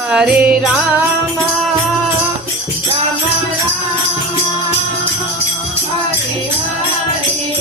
Hare Rama, Rama Rama, Hare Hare, Hare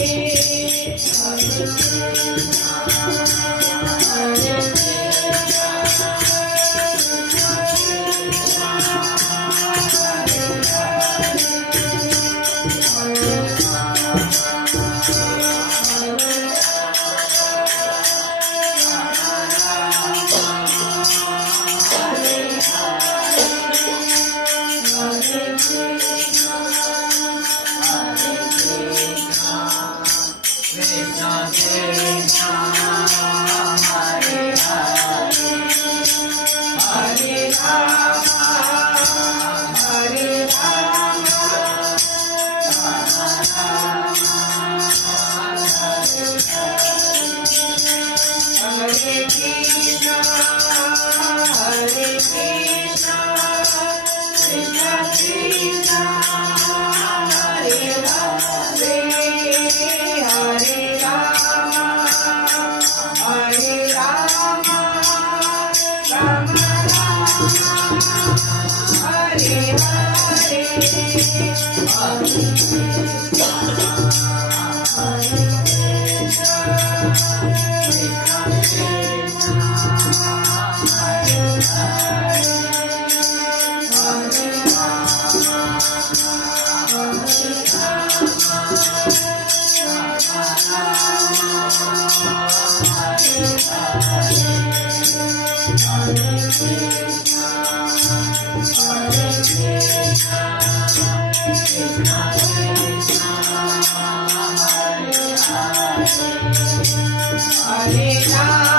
Hare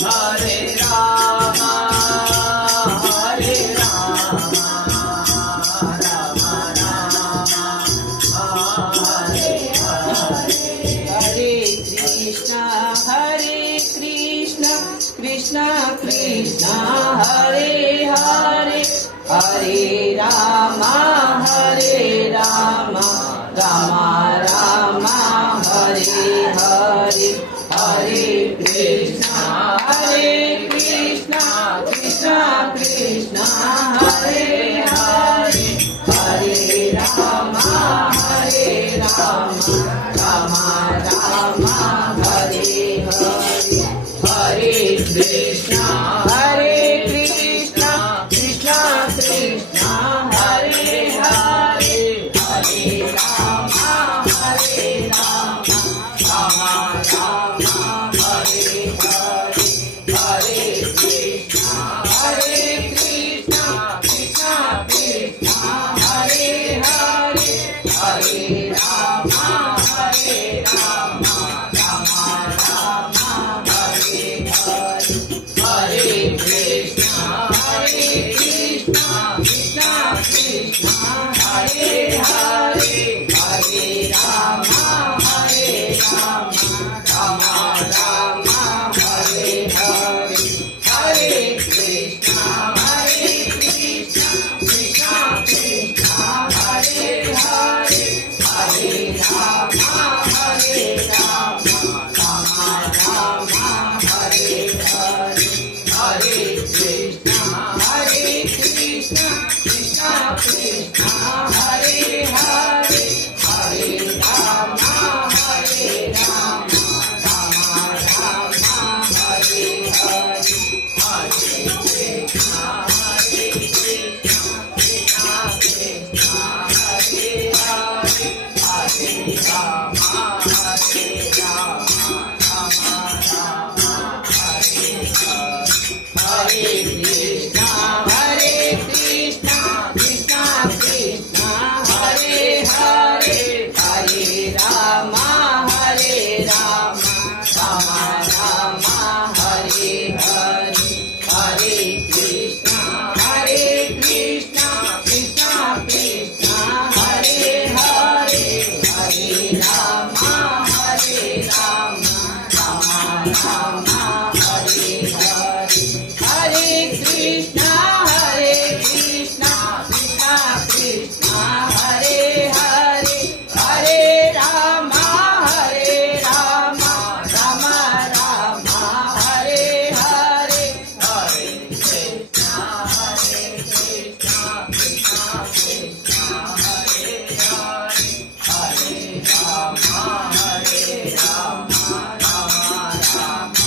Hare Rama, Hare Rama, Rama Rama, Hare Hare. Hare Krishna, Krishna Krishna, Hare Hare, Hare Rama, Rama Rama, Hare Hare. Hare Krishna, Krishna Krishna, Hare Hare, Hare Rama, Rama Rama, Hare Hare. Hare Krishna, Krishna Krishna, Hare Hare, Hare Rama, Rama Rama, Hare Hare. Hare Krishna, Krishna Krishna, Hare Hare, Hare Rama, Rama Rama, Hare Hare. Hare Krishna, Krishna Krishna, Hare Hare, Hare Rama, Rama Rama, Hare Hare. Hare Krishna, Krishna Krishna, Hare Hare, Hare Rama, Rama Rama, Hare Hare. Hare Krishna, Krishna Krishna, Hare Hare, Hare Rama, Rama Rama, Hare Hare. Hare Krishna, Krishna Krishna, Hare Hare, Hare Rama, Rama Rama, Hare Hare. Hare Krishna, Krishna Krishna, Hare Hare, Hare Rama, Rama Rama, Hare Hare. Hare Krishna, Krishna Krishna, Hare Hare, Hare Rama, Rama Rama, Hare Hare. Hare Krishna, Krishna Krishna, Hare Hare, Hare Rama, Rama Rama, Hare Hare. Hare Krishna, Krishna Krishna, Hare Hare, Hare Rama, Rama Rama,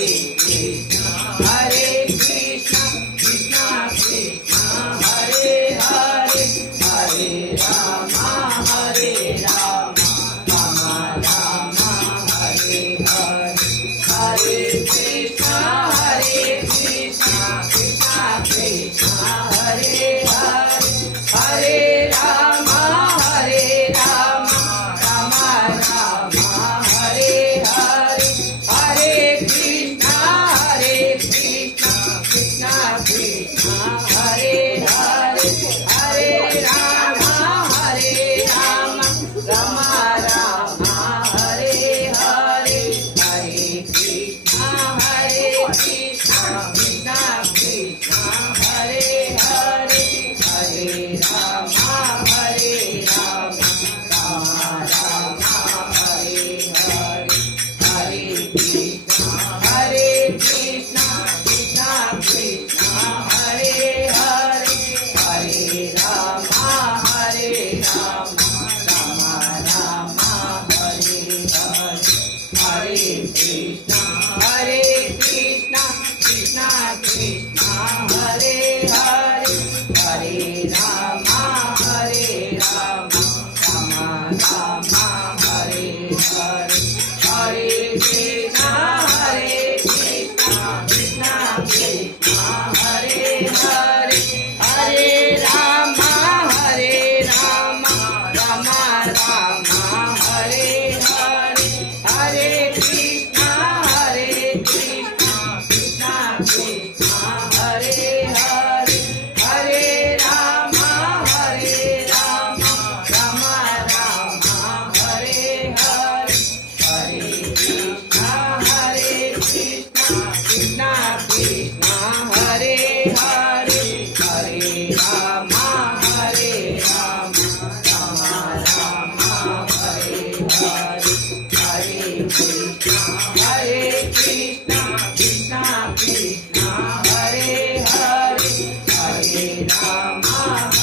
हरे कृष्णा हरे कृष्णा कृष्णा कृष्णा हरे हरे हरे राम हरे राम राम राम हरे हरे हरे कृष्णा कृष्णा कृष्णा हरे हरे हरे राम राम राम हरे हरे हरे कृष्णा कृष्णा कृष्णा हरे हरे हरे राम राम राम हरे हरे हरे कृष्णा कृष्णा कृष्णा हरे हरे हरे राम राम राम हरे हरे हरे कृष्णा कृष्णा कृष्णा हरे हरे हरे राम राम राम हरे हरे हरे कृष्णा कृष्णा कृष्णा हरे हरे हरे राम राम राम हरे हरे हरे कृष्णा कृष्णा कृष्णा हरे हरे हरे राम राम राम हरे हरे हरे कृष्णा कृष्णा कृष्णा हरे हरे हरे राम राम राम हरे हरे हरे कृष्णा कृष्णा कृष्णा हरे हरे हरे राम राम राम हरे हरे हरे कृष्णा कृष्णा कृष्णा हरे हरे हरे राम राम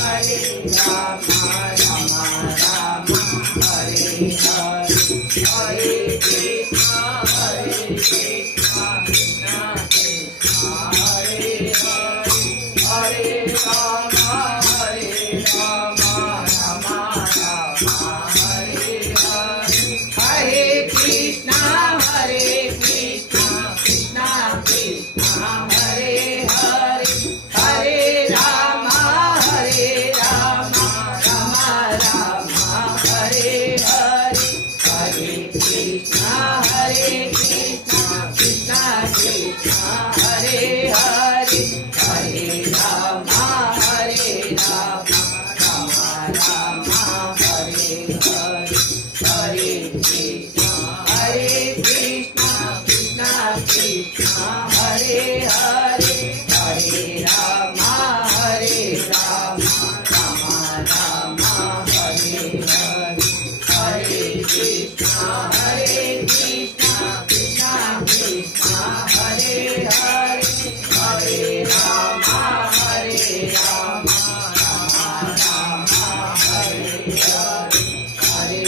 राम हरे हरे हरे कृष्णा कृष्णा कृष्णा हरे हरे हरे राम राम हरे हरे हरे कृष्णा कृष्णा कृष्णा हरे हरे हरे राम राम हरे हरे हरे कृष्णा कृष्णा कृष्णा हरे हरे हरे राम राम राम हरे हरे हरे कृष्णा कृष्णा कृष्णा हरे हरे हरे राम राम राम हरे हरे हरे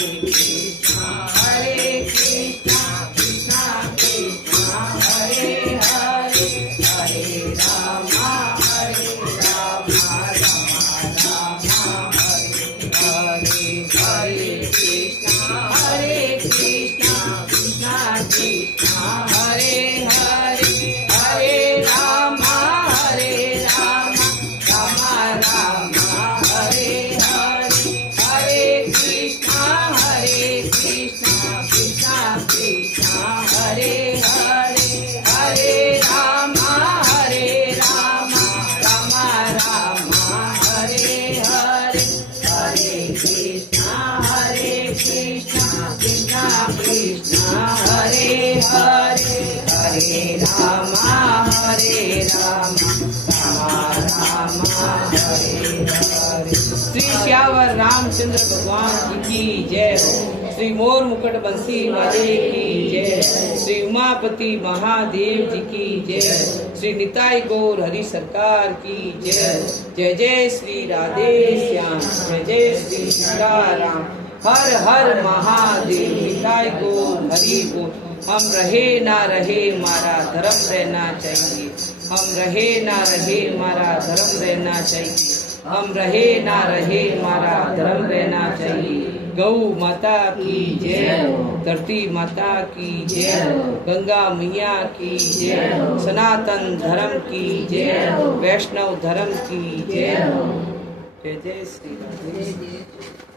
कृष्णा कृष्णा कृष्णा हरे हरे हरे राम राम राम हरे हरे हरे कृष्णा कृष्णा कृष्णा हरे हरे हरे राम राम राम हरे हरे हरे कृष्णा कृष्णा कृष्णा हरे हरे हरे राम राम हरे हरे हरे कृष्णा कृष्णा कृष्णा हरे हरे हरे राम राम हरे हरे हरे कृष्णा कृष्णा कृष्णा हरे हरे हरे राम राम हरे हरे श्री श्यावर रामचंद्र भगवान की जय श्री मोर मुकुट बंसी वाले की जय श्री उमापति महादेव जी की जय श्री निताई गौर हरि सरकार की जय जय जय श्री राधे श्याम जय जय श्री सीताराम हर हर महादेव निताई गौर हरि बोल हम रहे ना रहे मारा धर्म रहना चाहिए। हम रहे ना रहे मारा धर्म रहना चाहिए। हम रहे ना रहे मारा धर्म रहना चाहिए। गौ माता की जय, धरती माता की जय, गंगा मैया की जय, सनातन धर्म की जय, वैष्णव धर्म की जय। जय जय श्री राम।